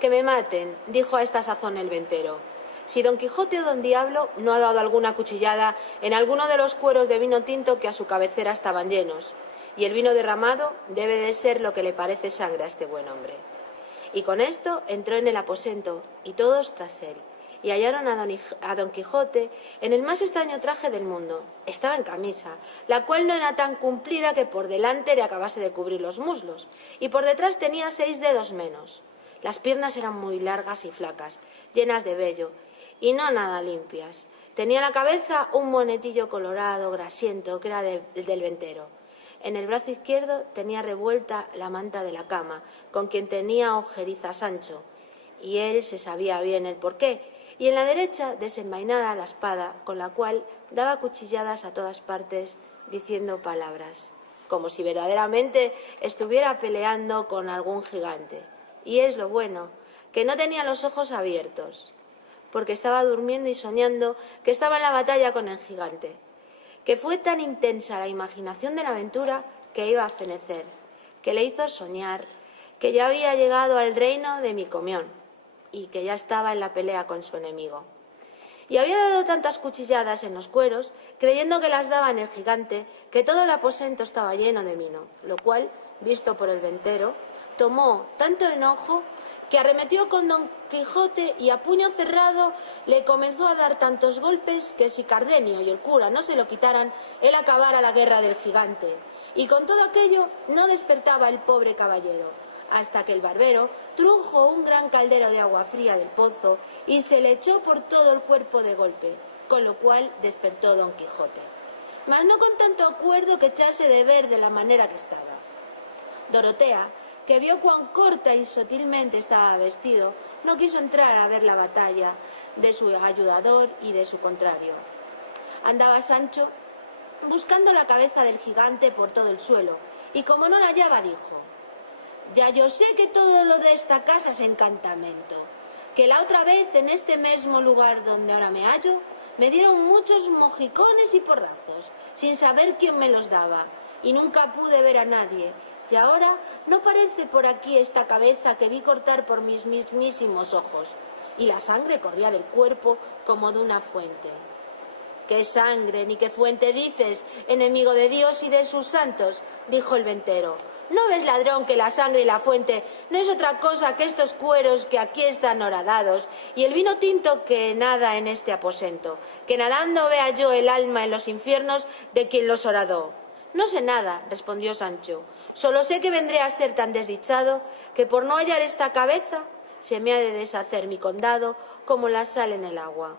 Que me maten, dijo a esta sazón el ventero. Si don Quijote o don Diablo no ha dado alguna cuchillada en alguno de los cueros de vino tinto que a su cabecera estaban llenos, y el vino derramado debe de ser lo que le parece sangre a este buen hombre. Y con esto entró en el aposento, y todos tras él, y hallaron a don Quijote en el más extraño traje del mundo. Estaba en camisa, la cual no era tan cumplida que por delante le acabase de cubrir los muslos, y por detrás tenía 6 dedos menos. Las piernas eran muy largas y flacas, llenas de vello, y no nada limpias. Tenía en la cabeza un monetillo colorado, grasiento, que era del ventero. En el brazo izquierdo tenía revuelta la manta de la cama, con quien tenía ojeriza Sancho, y él se sabía bien el porqué, y en la derecha desenvainada la espada, con la cual daba cuchilladas a todas partes, diciendo palabras, como si verdaderamente estuviera peleando con algún gigante. Y es lo bueno, que no tenía los ojos abiertos, porque estaba durmiendo y soñando que estaba en la batalla con el gigante, que fue tan intensa la imaginación de la aventura que iba a fenecer, que le hizo soñar que ya había llegado al reino de Micomión y que ya estaba en la pelea con su enemigo. Y había dado tantas cuchilladas en los cueros, creyendo que las daba en el gigante, que todo el aposento estaba lleno de vino, lo cual, visto por el ventero, tomó tanto enojo que arremetió con don Quijote y a puño cerrado le comenzó a dar tantos golpes que si Cardenio y el cura no se lo quitaran, él acabara la guerra del gigante. Y con todo aquello no despertaba el pobre caballero, hasta que el barbero trujo un gran caldero de agua fría del pozo y se le echó por todo el cuerpo de golpe, con lo cual despertó don Quijote, mas no con tanto acuerdo que echase de ver de la manera que estaba. Dorotea, que vio cuán corta y sutilmente estaba vestido, no quiso entrar a ver la batalla de su ayudador y de su contrario. Andaba Sancho buscando la cabeza del gigante por todo el suelo, y como no la hallaba, dijo: «Ya yo sé que todo lo de esta casa es encantamento, que la otra vez en este mismo lugar donde ahora me hallo, me dieron muchos mojicones y porrazos, sin saber quién me los daba, y nunca pude ver a nadie. Y ahora no parece por aquí esta cabeza que vi cortar por mis mismísimos ojos». Y la sangre corría del cuerpo como de una fuente. «¿Qué sangre ni qué fuente dices, enemigo de Dios y de sus santos?», dijo el ventero. «¿No ves, ladrón, que la sangre y la fuente no es otra cosa que estos cueros que aquí están horadados y el vino tinto que nada en este aposento, que nadando vea yo el alma en los infiernos de quien los horadó?» «No sé nada», respondió Sancho, «solo sé que vendré a ser tan desdichado que por no hallar esta cabeza se me ha de deshacer mi condado como la sal en el agua».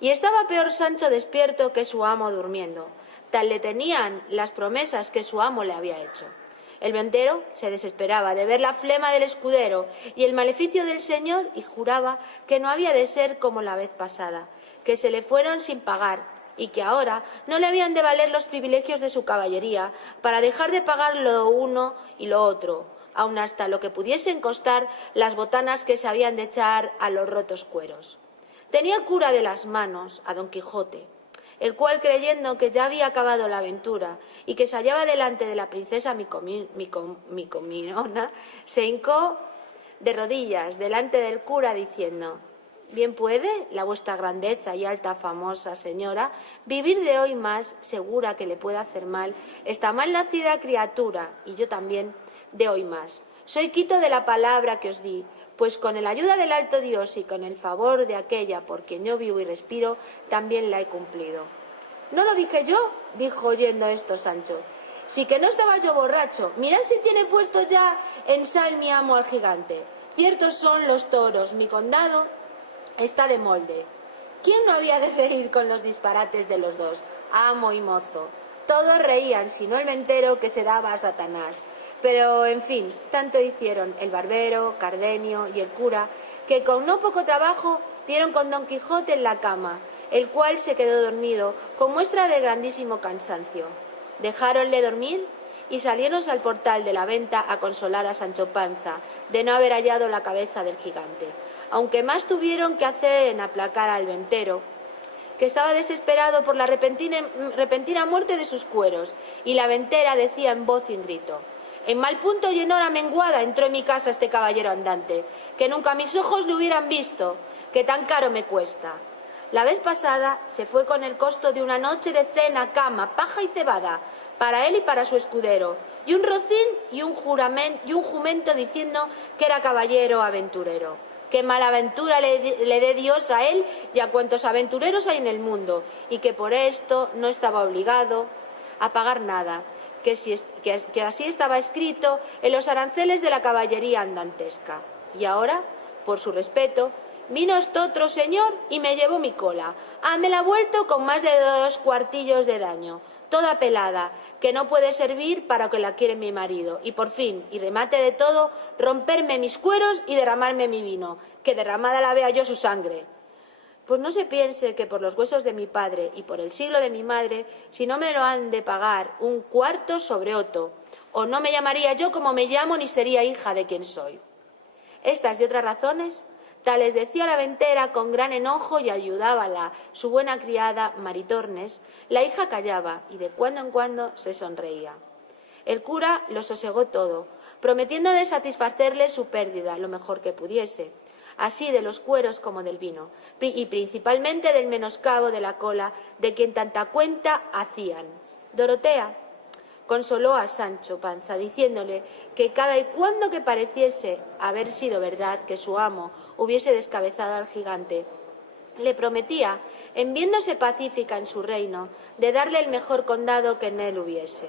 Y estaba peor Sancho despierto que su amo durmiendo, tal le tenían las promesas que su amo le había hecho. El ventero se desesperaba de ver la flema del escudero y el maleficio del señor y juraba que no había de ser como la vez pasada, que se le fueron sin pagar y que ahora no le habían de valer los privilegios de su caballería para dejar de pagar lo uno y lo otro, aun hasta lo que pudiesen costar las botanas que se habían de echar a los rotos cueros. Tenía el cura de las manos a don Quijote, el cual, creyendo que ya había acabado la aventura y que se hallaba delante de la princesa Micomiona, se hincó de rodillas delante del cura diciendo: «Bien puede la vuestra grandeza y alta famosa señora vivir de hoy más segura que le pueda hacer mal esta mal nacida criatura, y yo también de hoy más. Soy quito de la palabra que os di, pues con el ayuda del alto Dios y con el favor de aquella por quien yo vivo y respiro, también la he cumplido». «¿No lo dije yo?», dijo oyendo esto Sancho. «Sí que no estaba yo borracho. Mirad si tiene puesto ya en sal mi amo al gigante. Ciertos son los toros, mi condado está de molde». ¿Quién no había de reír con los disparates de los dos, amo y mozo? Todos reían, sino el ventero, que se daba a Satanás. Pero, en fin, tanto hicieron el barbero, Cardenio y el cura, que con no poco trabajo dieron con don Quijote en la cama, el cual se quedó dormido, con muestra de grandísimo cansancio. Dejáronle dormir y saliéronse al portal de la venta a consolar a Sancho Panza de no haber hallado la cabeza del gigante, aunque más tuvieron que hacer en aplacar al ventero, que estaba desesperado por la repentina muerte de sus cueros, y la ventera decía en voz y en grito: En mal punto y en hora menguada entró en mi casa este caballero andante, que nunca mis ojos le hubieran visto, que tan caro me cuesta. La vez pasada se fue con el costo de una noche de cena, cama, paja y cebada, para él y para su escudero, y un rocín y un jumento diciendo que era caballero aventurero. Qué mala aventura le dé Dios a él y a cuantos aventureros hay en el mundo, y que por esto no estaba obligado a pagar nada, que así estaba escrito en los aranceles de la caballería andantesca. Y ahora, por su respeto, vino este otro señor y me llevó mi cola. Me la ha vuelto con más de 2 cuartillos de daño, toda pelada, que no puede servir para lo que la quiere mi marido. Y por fin, y remate de todo, romperme mis cueros y derramarme mi vino, que derramada la vea yo su sangre. Pues no se piense que por los huesos de mi padre y por el siglo de mi madre, si no me lo han de pagar 1/4 sobre otro, o no me llamaría yo como me llamo ni sería hija de quien soy. Estas y otras razones, tales decía la ventera con gran enojo y ayudábala su buena criada Maritornes, la hija callaba y de cuando en cuando se sonreía. El cura lo sosegó todo, prometiendo de satisfacerle su pérdida lo mejor que pudiese, así de los cueros como del vino, y principalmente del menoscabo de la cola de quien tanta cuenta hacían. Dorotea consoló a Sancho Panza diciéndole que cada y cuando que pareciese haber sido verdad que su amo hubiese descabezado al gigante, le prometía, en viéndose pacífica en su reino, de darle el mejor condado que en él hubiese.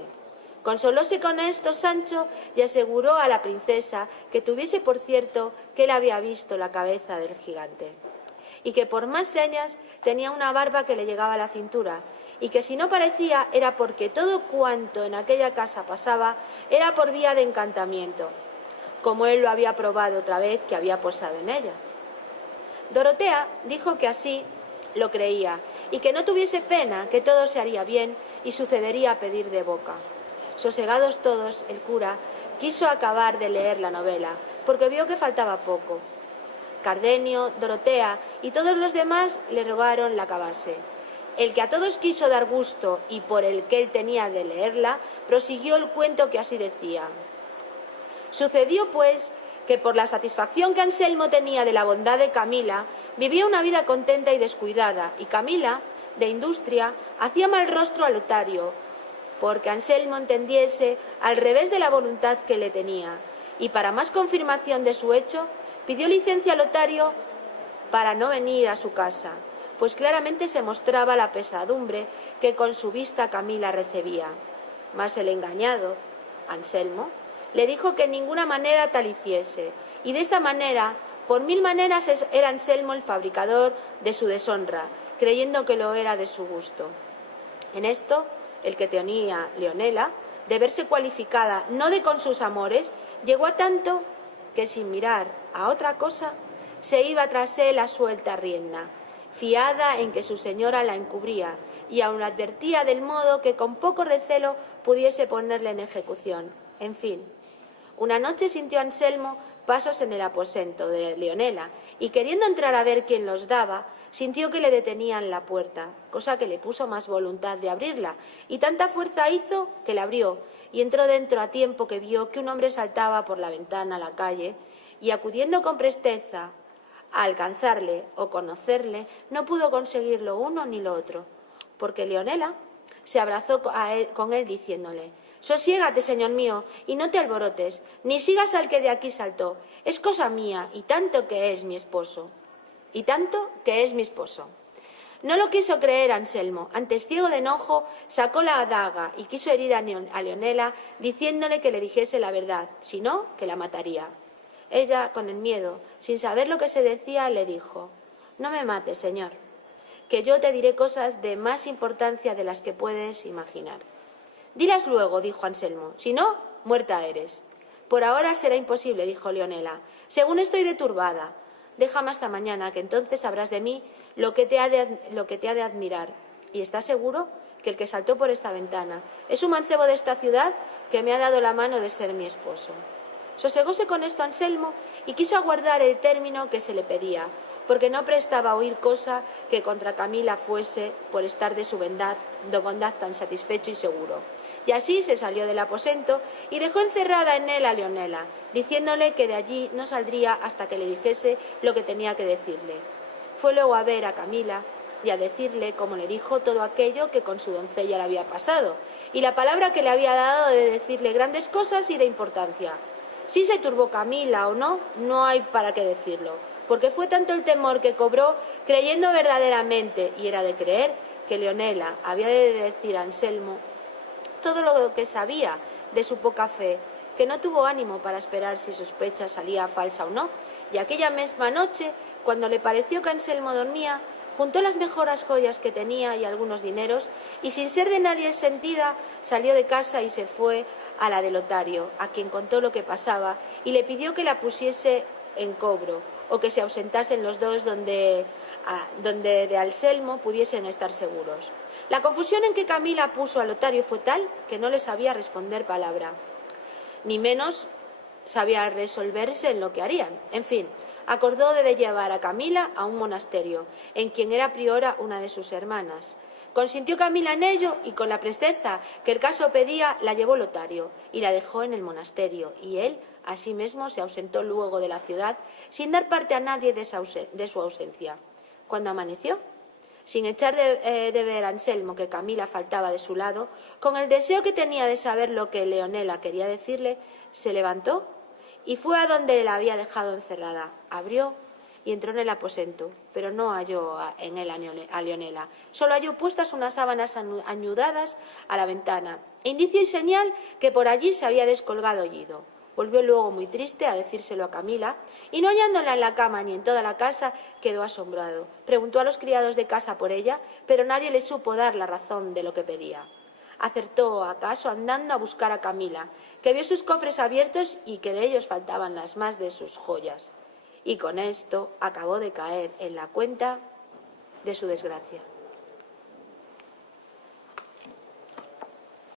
Consolóse con esto Sancho y aseguró a la princesa que tuviese por cierto que él había visto la cabeza del gigante, y que por más señas tenía una barba que le llegaba a la cintura, y que si no parecía era porque todo cuanto en aquella casa pasaba era por vía de encantamiento, como él lo había probado otra vez que había posado en ella. Dorotea dijo que así lo creía, y que no tuviese pena, que todo se haría bien y sucedería a pedir de boca. Sosegados todos, el cura quiso acabar de leer la novela, porque vio que faltaba poco. Cardenio, Dorotea y todos los demás le rogaron la acabase. El que a todos quiso dar gusto y por el que él tenía de leerla, prosiguió el cuento que así decía. Sucedió, pues, que por la satisfacción que Anselmo tenía de la bondad de Camila, vivía una vida contenta y descuidada, y Camila, de industria, hacía mal rostro a Lotario, porque Anselmo entendiese al revés de la voluntad que le tenía, y para más confirmación de su hecho, pidió licencia a Lotario para no venir a su casa, pues claramente se mostraba la pesadumbre que con su vista Camila recibía. Mas el engañado, Anselmo, le dijo que en ninguna manera tal hiciese, y de esta manera, por 1000 maneras era Anselmo el fabricador de su deshonra, creyendo que lo era de su gusto. En esto, el que tenía Leonela, de verse cualificada no de con sus amores, llegó a tanto que sin mirar a otra cosa, se iba tras él a suelta rienda, fiada en que su señora la encubría, y aun advertía del modo que con poco recelo pudiese ponerle en ejecución. En fin, una noche sintió Anselmo pasos en el aposento de Leonela, y queriendo entrar a ver quién los daba, sintió que le detenían la puerta, cosa que le puso más voluntad de abrirla, y tanta fuerza hizo que la abrió, y entró dentro a tiempo que vio que un hombre saltaba por la ventana a la calle, y acudiendo con presteza a alcanzarle o conocerle, no pudo conseguir lo uno ni lo otro, porque Leonela se abrazó con él diciéndole: «Sosiégate, señor mío, y no te alborotes, ni sigas al que de aquí saltó. Es cosa mía, y tanto que es mi esposo». Y tanto que es mi esposo. No lo quiso creer Anselmo. Antes, ciego de enojo, sacó la adaga y quiso herir a Leonela, diciéndole que le dijese la verdad, si no, que la mataría. Ella, con el miedo, sin saber lo que se decía, le dijo: «No me mates, señor, que yo te diré cosas de más importancia de las que puedes imaginar». «Dilas luego», dijo Anselmo, «si no, muerta eres». «Por ahora será imposible», dijo Leonela, «según estoy deturbada. Déjame hasta mañana, que entonces sabrás de mí lo que te ha de admirar. ¿Y estás seguro que el que saltó por esta ventana es un mancebo de esta ciudad que me ha dado la mano de ser mi esposo?» Sosegóse con esto Anselmo y quiso aguardar el término que se le pedía, porque no prestaba a oír cosa que contra Camila fuese por estar de su bondad tan satisfecho y seguro. Y así se salió del aposento y dejó encerrada en él a Leonela, diciéndole que de allí no saldría hasta que le dijese lo que tenía que decirle. Fue luego a ver a Camila y a decirle, como le dijo, todo aquello que con su doncella le había pasado, y la palabra que le había dado de decirle grandes cosas y de importancia. Si se turbó Camila o no, no hay para qué decirlo, porque fue tanto el temor que cobró, creyendo verdaderamente, y era de creer, que Leonela había de decir a Anselmo todo lo que sabía de su poca fe, que no tuvo ánimo para esperar si sospecha salía falsa o no, y aquella misma noche, cuando le pareció que Anselmo dormía, juntó las mejores joyas que tenía y algunos dineros, y sin ser de nadie sentida, salió de casa y se fue a la de Lotario, a quien contó lo que pasaba, y le pidió que la pusiese en cobro, o que se ausentasen los dos donde de Anselmo pudiesen estar seguros. La confusión en que Camila puso a Lotario fue tal que no le sabía responder palabra, ni menos sabía resolverse en lo que harían. En fin, acordó de llevar a Camila a un monasterio, en quien era priora una de sus hermanas. Consintió Camila en ello y con la presteza que el caso pedía la llevó Lotario y la dejó en el monasterio, y él asimismo se ausentó luego de la ciudad sin dar parte a nadie de su ausencia. Cuando amaneció, sin echar de ver a Anselmo que Camila faltaba de su lado, con el deseo que tenía de saber lo que Leonela quería decirle, se levantó y fue a donde la había dejado encerrada. Abrió y entró en el aposento, pero no halló en él a Leonela. Solo halló puestas unas sábanas añudadas a la ventana, indicio y señal que por allí se había descolgado y ido. Volvió luego muy triste a decírselo a Camila, y no hallándola en la cama ni en toda la casa, quedó asombrado. Preguntó a los criados de casa por ella, pero nadie le supo dar la razón de lo que pedía. Acertó acaso andando a buscar a Camila, que vio sus cofres abiertos y que de ellos faltaban las más de sus joyas. Y con esto acabó de caer en la cuenta de su desgracia.